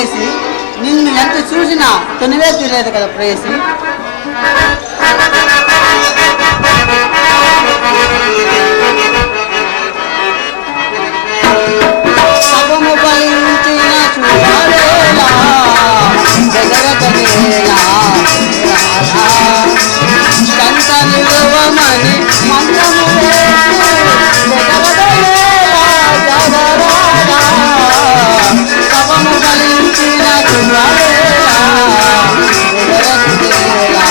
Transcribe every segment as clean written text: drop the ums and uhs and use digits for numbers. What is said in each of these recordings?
ప్రేయసి, నిన్ను ఎంత చూసినా తొనివే తీయలేదు కదా ప్రేయసి. సభము ఫలించిన చూడాలేలా జగరకనేలా కంట నిలువమని మంత్రము సభము ఫలించిన చూడాలేలా జగరకనేలా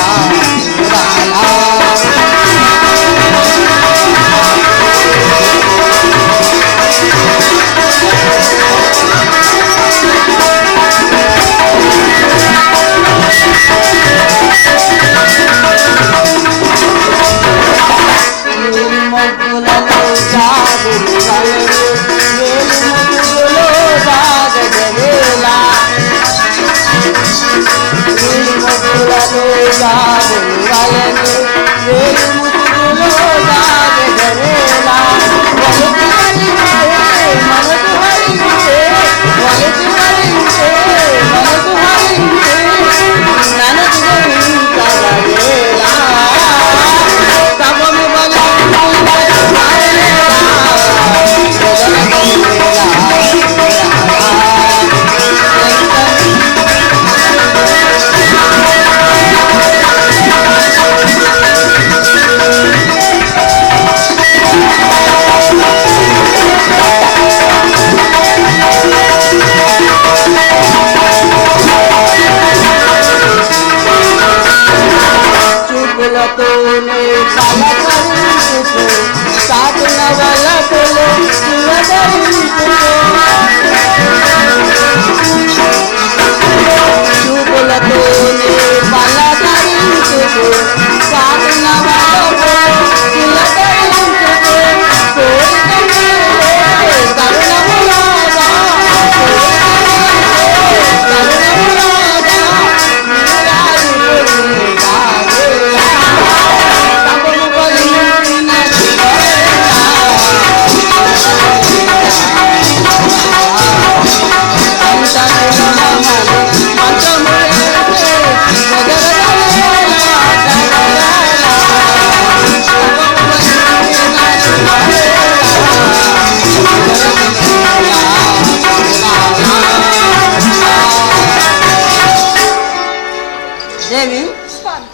దేవి,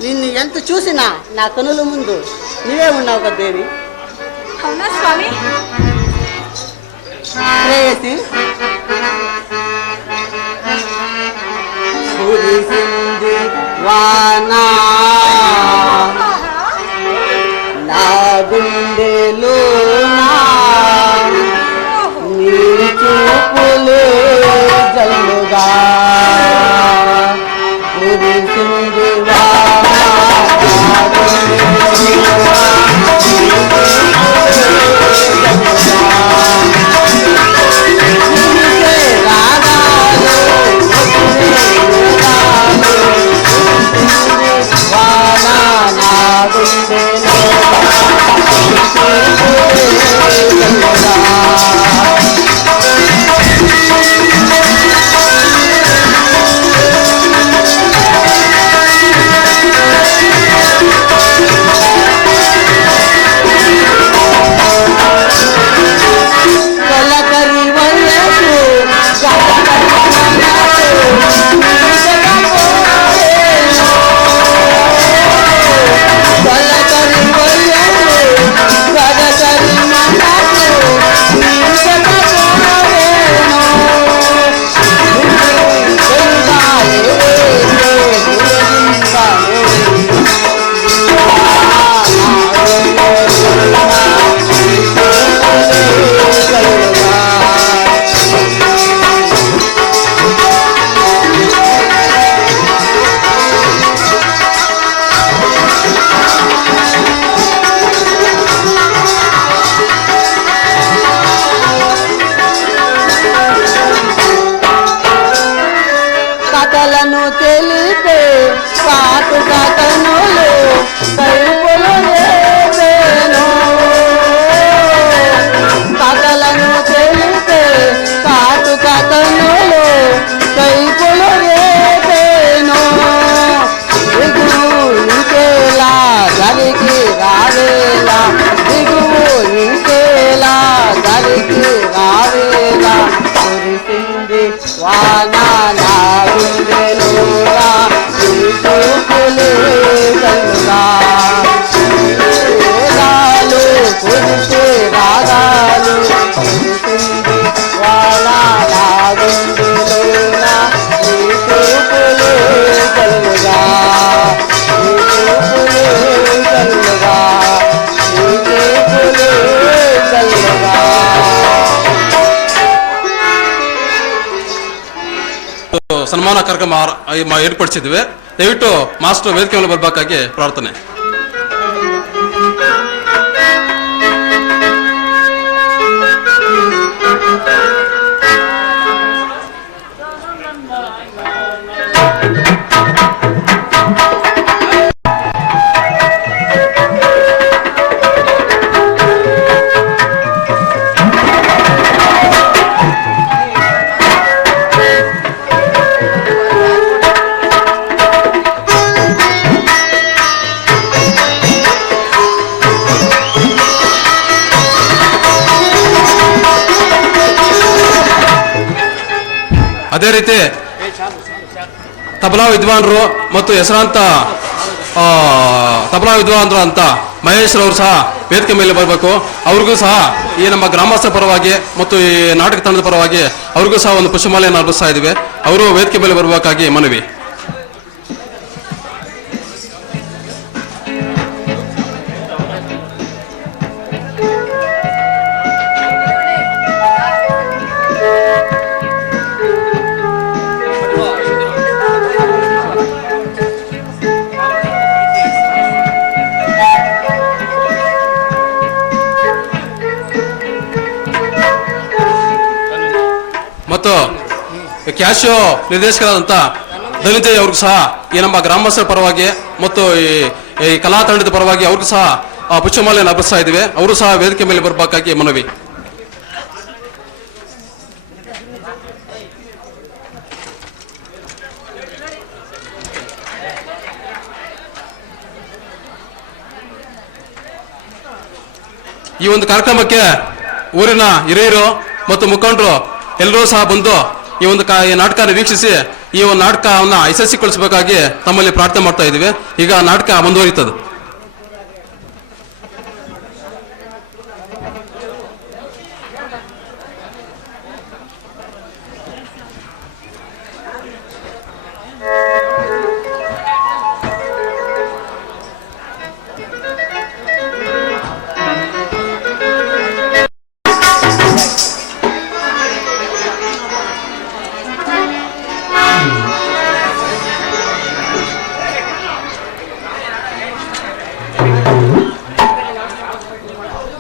నిన్ను ఎంత చూసినా నా కనుల ముందు నీవే ఉన్నావు కదా దేవి. అవునా స్వామి? ప్రేయసి, కురిసింది వానా నా గుండెలోనా, నీ చూపులే జల్లుగా కురిసింది వానా నా గుండెలోనా. ಕಾರ್ಯಕ್ರಮ ಏರ್ಪಡಿಸಿದ್ವಿ. ದಯವಿಟ್ಟು ಮಾಸ್ಟರ್ ವೇದಿಕೆ ಮೇಲೆ ಬರಬೇಕಾಗಿ ಪ್ರಾರ್ಥನೆ. ಅದೇ ರೀತಿ ತಬಲಾ ವಿದ್ವಾಂಸರು ಮತ್ತು ಹೆಸರಾಂತ ತಬಲಾ ವಿದ್ವಾಂಸರು ಅಂತ ಮಹೇಶ್ ಅವರು ಸಹ ವೇದಿಕೆ ಮೇಲೆ ಬರಬೇಕು. ಅವ್ರಿಗೂ ಸಹ ಈ ನಮ್ಮ ಗ್ರಾಮಸ್ಥರ ಪರವಾಗಿ ಮತ್ತು ಈ ನಾಟಕ ತಂಡದ ಪರವಾಗಿ ಅವ್ರಿಗೂ ಸಹ ಒಂದು ಪುಷ್ಪಮಾಲೆಯನ್ನು ಅರ್ಪಿಸ್ತಾ ಇದ್ದೀವಿ. ಅವರು ವೇದಿಕೆ ಮೇಲೆ ಬರಬೇಕಾಗಿ ಮನವಿ. ಮತ್ತು ಕ್ಯಾಶಿಯೋ ನಿರ್ದೇಶಕರಾದಂಥ ಧನಂಜಯ್ ಅವ್ರಿಗೂ ಸಹ ಈ ನಮ್ಮ ಗ್ರಾಮಸ್ಥರ ಪರವಾಗಿ ಮತ್ತು ಈ ಕಲಾ ತಂಡದ ಪರವಾಗಿ ಅವ್ರಿಗೂ ಸಹ ಪುಷ್ಪಮಾಲೆಯನ್ನು ಅರ್ಪಿಸ್ತಾ ಇದ್ದೀವಿ. ಅವರು ಸಹ ವೇದಿಕೆ ಮೇಲೆ ಬರಬೇಕಾಗಿ ಮನವಿ. ಈ ಒಂದು ಕಾರ್ಯಕ್ರಮಕ್ಕೆ ಊರಿನ ಹಿರಿಯರು ಮತ್ತು ಮುಖಂಡರು ಎಲ್ಲರೂ ಸಹ ಬಂದು ಈ ಒಂದು ನಾಟಕ ವೀಕ್ಷಿಸಿ ಈ ಒಂದು ನಾಟಕವನ್ನು ಯಶಸ್ವಿಗೊಳಿಸಬೇಕಾಗಿ ತಮ್ಮಲ್ಲಿ ಪ್ರಾರ್ಥನೆ ಮಾಡ್ತಾ ಇದ್ದೀವಿ. ಈಗ ನಾಟಕ ಮುಂದುವರಿಯುತ್ತದೆ.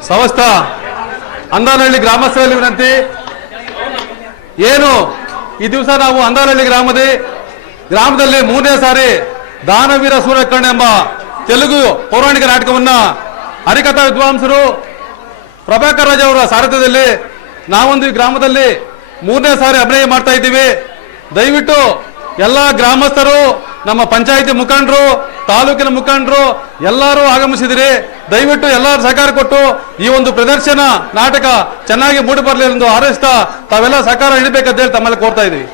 ಸಮಸ್ತ ಅಂದಾನಹಳ್ಳಿ ಗ್ರಾಮಸ್ಥರಲ್ಲಿ ವಿನಂತಿ. ಏನು ಈ ದಿವಸ ನಾವು ಅಂದಾನಹಳ್ಳಿ ಗ್ರಾಮದಲ್ಲಿ 3ನೇ ಸಾರಿ ದಾನವೀರ ಸೂರ್ಯಕರ್ಣ ಎಂಬ ತೆಲುಗು ಪೌರಾಣಿಕ ನಾಟಕವನ್ನ ಹರಿಕಥಾ ವಿದ್ವಾಂಸರು ಪ್ರಭಾಕರ್ ರಾಜ್ ಅವರ ಸಾರಥ್ಯದಲ್ಲಿ ನಾವೊಂದು ಈ ಗ್ರಾಮದಲ್ಲಿ 3ನೇ ಸಾರಿ ಅಭಿನಯ ಮಾಡ್ತಾ ಇದ್ದೀವಿ. ದಯವಿಟ್ಟು ಎಲ್ಲ ಗ್ರಾಮಸ್ಥರು, ನಮ್ಮ ಪಂಚಾಯಿತಿ ಮುಖಂಡರು, ತಾಲೂಕಿನ ಮುಖಂಡರು ಎಲ್ಲರೂ ಆಗಮಿಸಿದಿರಿ. ದಯವಿಟ್ಟು ಎಲ್ಲರೂ ಸಹಕಾರ ಕೊಟ್ಟು ಈ ಒಂದು ಪ್ರದರ್ಶನ ನಾಟಕ ಚೆನ್ನಾಗಿ ಮೂಡಿ ಬರಲಿ ಎಂದು ಹಾರೈಸ್ತಾ ತಾವೆಲ್ಲ ಸಹಕಾರ ನೀಡಬೇಕಂತ ಹೇಳಿ ತಮ್ಮಲ್ಲಿ ಕೋರ್ತಾ ಇದ್ದೀವಿ.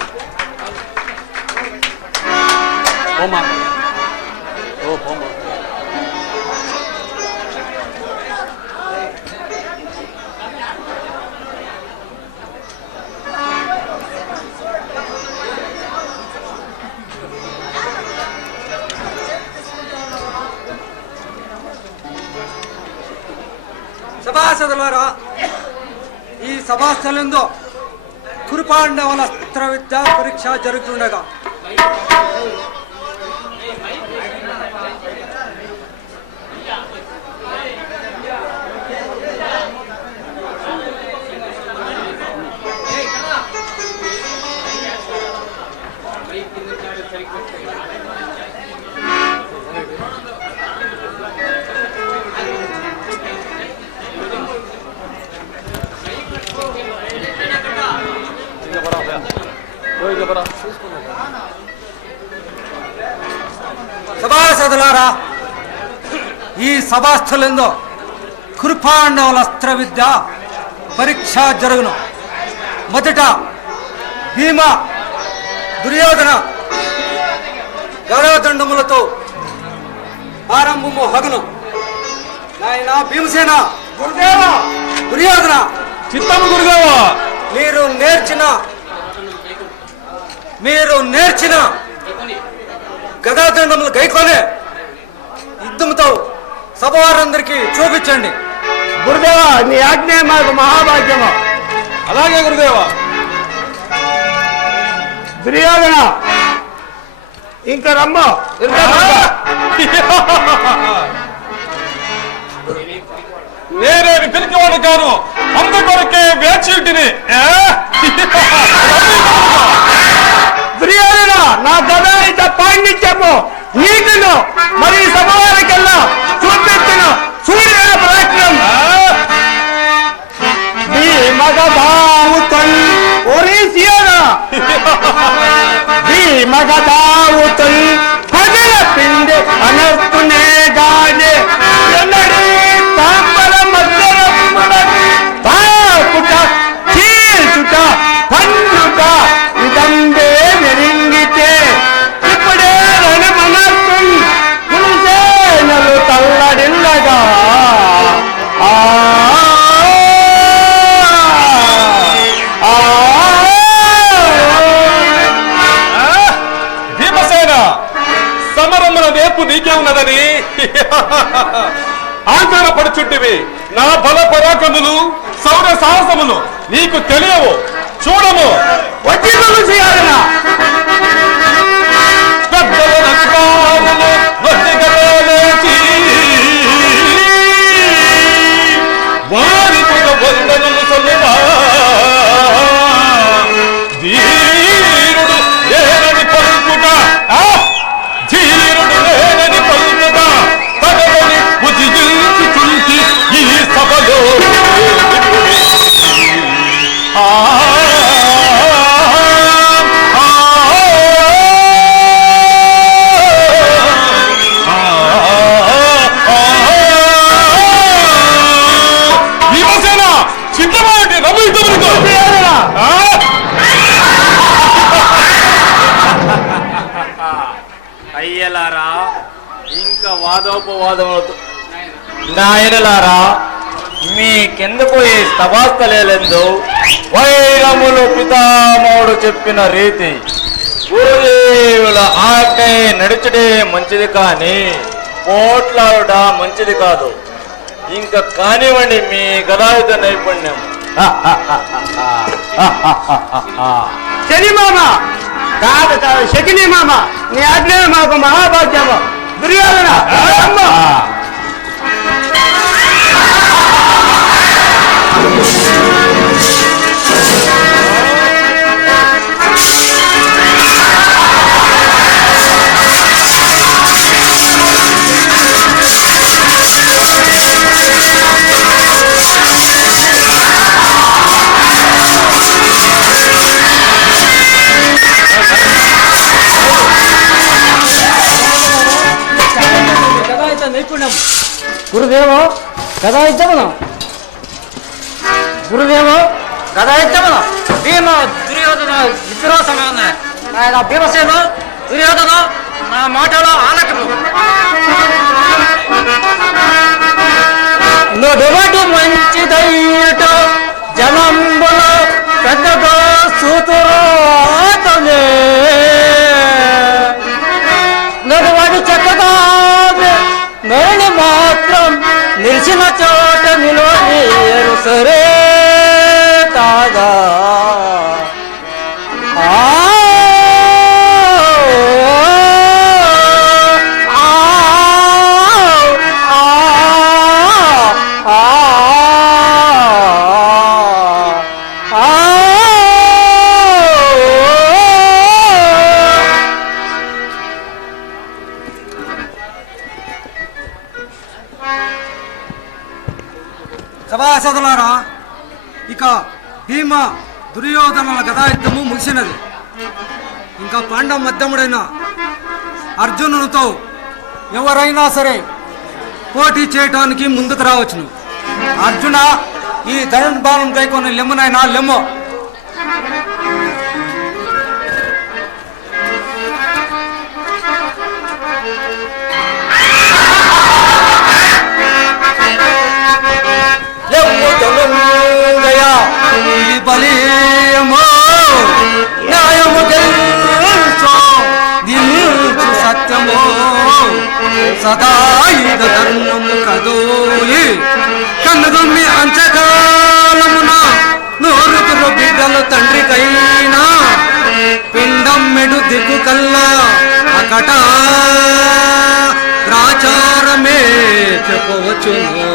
సభాసదులారా, ఈ సభాస్థలంలో కురుపాండవుల అస్త్ర విద్యా పరీక్ష జరుగుతుండగా సభాసదులారా, ఈ సభాస్థలంలో కురుపాండవుల అస్త్ర విద్య పరీక్ష జరుగును. మొదట భీమ, దుర్యోధన గదాదండములతో ఆరంభము హగను. నాయన భీమసేన, గురుదేవ, దుర్యోధన, చిత్తము గురుదేవ, మీరు నేర్చిన గదాదండములు గైకొనే యుద్ధంతో సభ వారందరికీ చూపించండి. గురుదేవ, నీ ఆజ్ఞ మాకు మహాభాగ్యము. అలాగే గురుదేవ. దుర్యోధన, ఇంకా రమ్మో నేనేమి పిలిచేవాడు కాను, అందుకొరకే వేచిటిని. దుర్యోధన నా గదాయిత పాండిత్యము నీకును మరి సభవారికల్లా చూపెత్తును సూర్య పరాక్రమం భీమగదావుతన్ ఒరిసియన భీమగదావుతన్ పగల పిండి అనర్తునే గానే ఎన్నడీ తాంబర మధ్యరమున తాకుట చీల్చుట పన్నుట ఇదంబే వెరింగితే ఇప్పుడే రణమనర్తుం కులసేనలు తల్లడిల్లగా భీమసేన, సమరముల వేపు నీకే ఉన్నదని ఆందోళనపడుచుంటివి. నా బల పరాక్రములు శౌర్య సాహసములు నీకు తెలియవు. చూడము వచ్చి చేయాలనా పెద్దల రత్నాలను వడ్డిగలేచి వారి వందనలు సొల్లువా. ధీరుడు లేనని పలుకుట, ధీరుడు లేనని పలుకుట తగదని ఉజించుచుంటి ఈ సభలో. భీమసేన సిద్ధమాటి రమయుద్ధములతో. అయ్యలారా, ఇంకా వాదోపవాదములతో నాయనలారా, మీకెందుకు ఈ సభాస్థలేందు? వైరములు పితామహుడు చెప్పిన రీతి గురుదేవుల ఆకై నడిచడే మంచిది, కానీ పోట్లాడుట మంచిది కాదు. ఇంకా కానివ్వండి మీ గదాయుధ నైపుణ్యం. శని మామ కాదు కాదు శకిని మామ నీ ఆజ్ఞ మాకు మహాభాగ్యము. దుర్యోధన రమ్ము. గదాయిత నైపుణ్యం. గురుదేవో గదాయుద్ధమును గురుదేవో గదాయుద్ధమును భీమ దుర్యోధన విద్రోహమైన ఆయన భీమసేన దుర్యోధన నా మాటలో ఆలకము. నొడవడు మంచిదయ్యట జనంబులో పెద్దగా సూతురాతనే నొడవడు చక్కగా నేను మాత్రం నిలిచిన చోట నిలవరు సరే కాగా. సభాసదులారా, ఇక భీమ దుర్యోధనుల గదాయుద్ధము ముగిసినది. ఇంకా పాండవ మధ్యముడైన అర్జునునితో ఎవరైనా సరే పోటీ చేయటానికి ముందుకు రావచ్చును. అర్జున, ఈ ధనుర్బాణం కైకొని లెమ్మునైనా లెమ్ము. బలీయమో న్యాయము గెలుచు నిల్చు సత్యమో సదా ఇద ధర్మము కదోయి కన్నుగొమ్మి అంచకాలమున నోరుతురు బిడ్డలు తండ్రికైనా పిండం మెడు దిక్కు కల్లా అకట ప్రాచారమే చెప్పవచ్చును.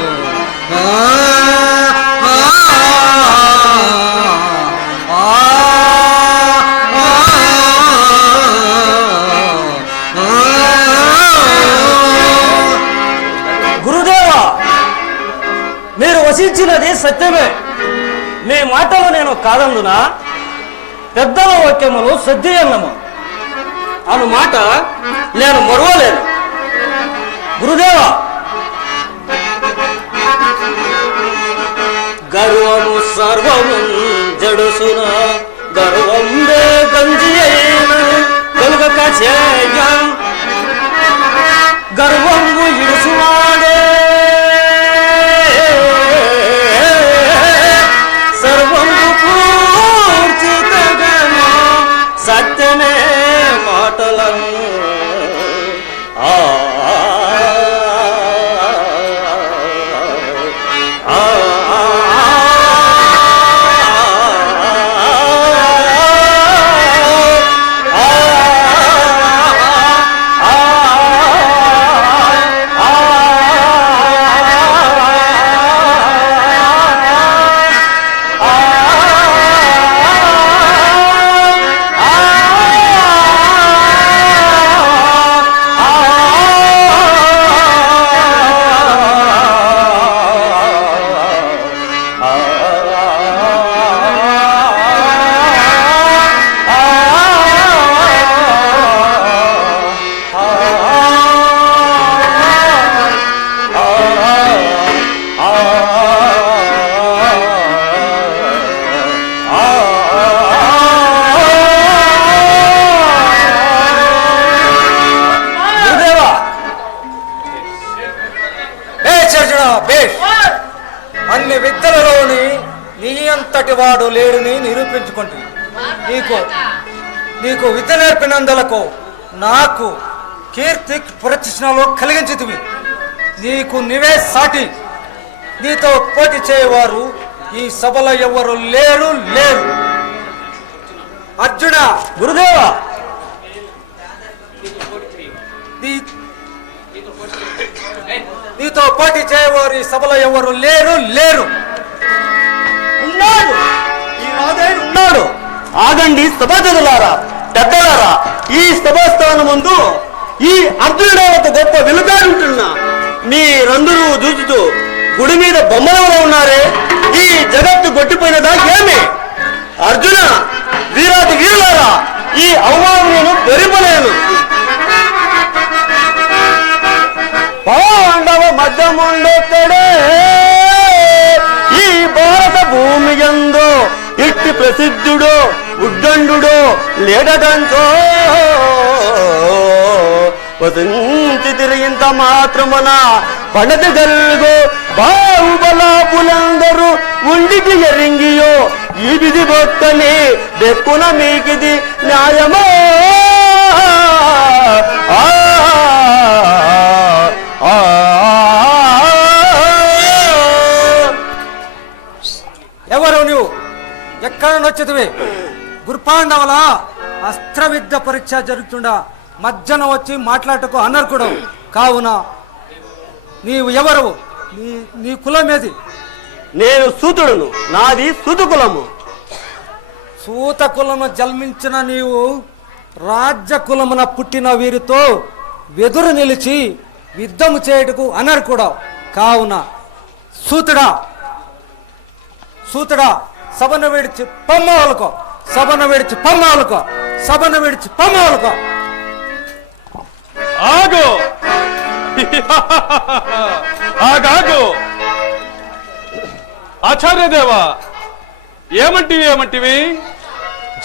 గురుదేవా, మీరు వసించినది సత్యమే. మీ మాటలు నేను కాదందునా పెద్దల వాక్యములు సద్యన్నము అను మాట నేను మరువలేను. గురుదేవా, గర్వము సర్వము జడుసున గర్వందే గంజి అయిన కలుగక చేయ గర్వంగు ఇడుసువాడే సర్వంగు పూర్తి తగను సత్యమే మాటలను అన్ని విద్యలలోని నీ అంతటి వాడు లేడుని నిరూపించుకుంటు నీకు విద్య నేర్పినందులకు నాకు కీర్తి ప్రతిష్టలు కలిగించితివి. నీకు నీవే సాటి. నీతో పోటీ చేయవారు ఈ సభలో ఎవరు లేరు. అర్జున, గురుదేవా, నీతో పోటీ చేయవారు ఈ సభలో ఎవరు లేరు. ఉన్నాడు, ఈ రాజైన ఉన్నాడు. ఆగండి సభాసదులారా, పెద్దలారా. ఈ సభాస్థానం ముందు ఈ అర్జునుడు గొప్ప వెలుగాడుంటున్నా మీరందరూ చూచుతూ గుడి మీద బొమ్మలలో ఉన్నారే. ఈ జగత్తు గొట్టిపోయినదా ఏమి? అర్జున, వీరాది వీరులారా, ఈ అవమానం నేను భరింపలేను. పాండవ మధ్యముండొక్కడే ఈ భారత భూమి యందు ఇట్టి ప్రసిద్ధుడు ఉద్దండు లేడటంతో వసించి తిరిగింత మాత్రమున పడత గల్గు బాహుబలాపులందరూ ఉండికి ఎరింగియో ఈ విధి భక్తని దెక్కున మీకిది న్యాయమో? ఎవరు నువ్వు? ఎక్కడ నొచ్చితివి? గురుపాండవుల అస్త్ర విద్య పరీక్ష జరుగుతుండా మధ్యన వచ్చి మాట్లాడటకు అనర్కుడు కావున నీవు ఎవరు? నీ కులం ఏది? నేను సూతుడును, నాది సూతు కులము. సూత కులము జన్మించిన నీవు రాజ్య కులమున పుట్టిన వీరితో వెదురు నిలిచి యుద్ధము చేయుటకు అనర్కుడు కావున సూతుడా సభను విడిచి పొమ్మవలకో, ఆగు ఆగాగు. ఆచార్యదేవా, ఏమంటివి?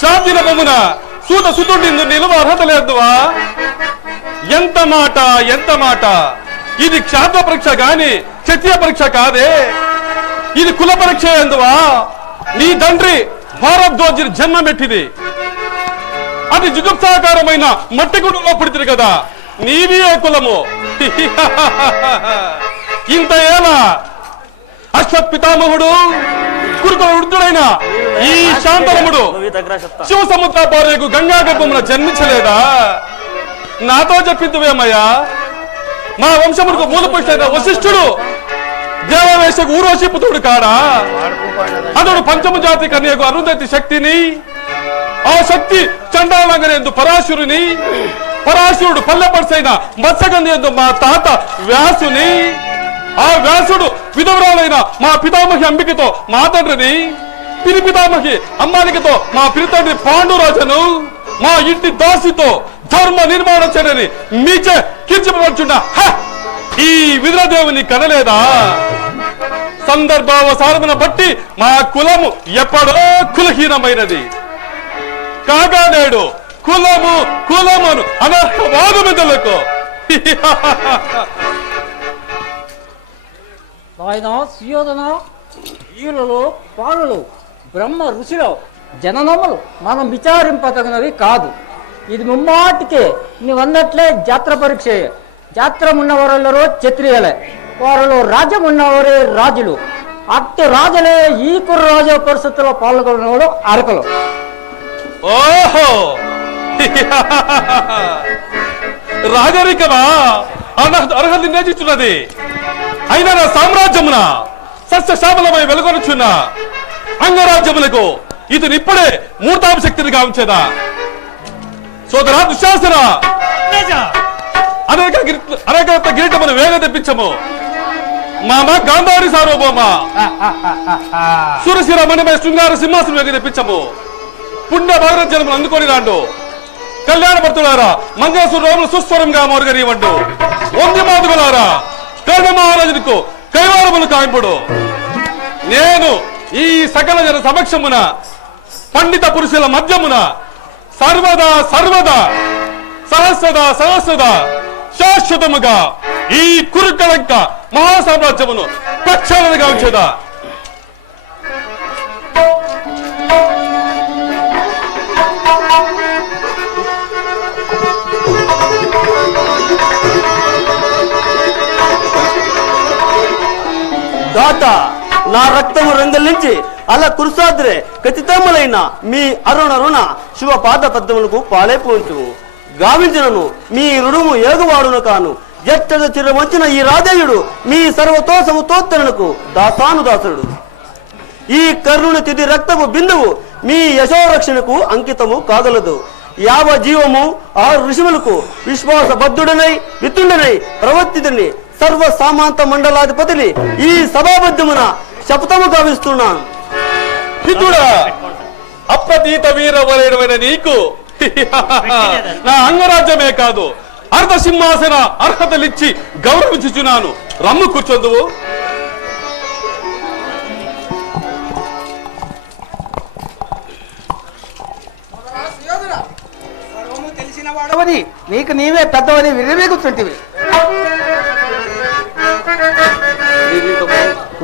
జాతిన బొమ్మున సుతుడి నిలువ అర్హత లేదువా? ఎంత మాట! ఇది క్షాత్ర పరీక్ష గాని క్షత్రియ పరీక్ష కాదే. ఇది కుల పరీక్ష ఎందువా? నీ తండ్రి భారద్వాజుని జన్మమెట్టిది. అది జుగుప్సాకారమైన మట్టి గుడులో పుడితిది కదా. నీవి ఏ కులము? ఇంత ఏలా అశ్వత్ పితామహుడు కురుకుల వృద్ధుడైన ఈ శాంతరముడు శివ సముద్ర భార్యకు గంగా గర్భమున జన్మించలేదా? నాతో చెప్పిందివేమయ్యా. మా వంశమునకు మూలపురుషుడైన వశిష్ఠుడు దేవవేశకు ఊర్వశి పుత్రుడు కాడా? అతడు పంచమ జాతి కన్యకు అరుంధతి శక్తిని, ఆ శక్తి చండాలంగనేందు పరాశురుని, పరాశురుడు పల్లెపడిసైన మత్స్యగంధేందు మా తాత వ్యాసుని, ఆ వ్యాసుడు విధవరాలైన మా పితామహి అంబికతో మా తండ్రిని, పిరి పితామహి అంబాలికతో మా పిరితండ్రి పాండురాజను, మా ఇంటి దాసితో ధర్మ నిర్మాణం చేయని మీచే కించపడుచున్న ఈ విదురదేవుని కనలేదా? సందర్భావసారమును బట్టి మా కులము ఎప్పుడో కులహీనమైనది కాగా నేడు కులము కులమును అనర్హవాదములకు ఆయన సుయోధన వీరులు పాలులు బ్రహ్మ ఋషులు జననములు మనం విచారింపతగినవి కాదు. ఇది ముమ్మాటికే నీవన్నట్లే జాత్ర పరీక్ష. జాత్రం ఉన్నవారెల్లరూ క్షత్రియులే, వారిలో రాజ్యం ఉన్నవారే రాజులు. అట్టి రాజులే ఈ కుర్రాజు పరిస్థితుల్లో పాల్గొన్నవాడు అరకలు. ఓహో రాజరికమా అర్హత నిర్ణయించున్నది. అయినా నా సామ్రాజ్యమున సస్యశ్యామలమై వెలుగొనుచున్న అంగరాజ్యములకు ఇతను ఇప్పుడే మూర్తాం శక్తిని గావించేదా? సోదరా దుశ్శాసన, అనేక కిరీటమును వేగ తెప్పించము. మామ గాంధారి సార్వభౌమ సురశిర మనమే శృంగార సింహాసనం వేగ తెప్పించము. పుణ్య భాగర జన్మను అందుకొని రాండు. కళ్యాణ భర్తులారా మంగళసూరు సుస్వరంగా మొరగనివ్వండు. వంది మాధువులారా కర్ణ మహారాజుకు కైవారములు కాయింపుడు. నేను ఈ సకల జన సమక్షమున పండిత పురుషుల మధ్యమున సర్వదా సర్వదా సహస్రదా సహస్రదా శాశ్వతముగా ఈ కురుకలంక మహాసామ్రాజ్యమును ప్రక్షాళనగా ఉంచేదా? దాత నా రక్తము రంగలించి అలా కురుసాద్రే ఖచ్చితములైన మీ అరుణ శివ పాద పద్మములకు పాలైపోంచు. గావించినను మీ రుణము ఏగువాడును కాను. జట్టద చిరవంచిన ఈ రాజేయుడు మీ సర్వతో సమతోత్తరణకు దాసానుదాసుడు. ఈ కర్ణుని తిది రక్తము బిందువు మీ యశోరక్షణకు అంకితము కాగలదు. యావ జీవము ఆ ఋషులకు విశ్వాసబద్ధుడనై విత్తుండనై ప్రవర్తితుని సర్వ సామాంత మండలాధిపతిని ఈ సభాబద్ధమున శపథము గావిస్తున్నాను. హితుడా, అప్రతీత వీరవరైన నీకు నా అంగరాజ్యమే కాదు అర్ధ సింహాసన అర్హతలిచ్చి గౌరవించుచున్నాను. రమ్ము కూర్చొందువు. తెలిసిన వాడవని నీకు నీవే పెద్దవని విర్రవేగుతుంటివి.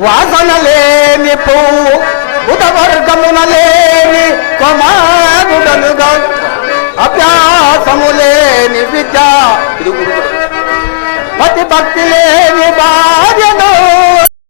వాసనలేని పువ్వు ఉదవర్గమునలేని కొమాదుడనుగా అభ్యాసము లేని విద్య పతి భక్తి లేని బా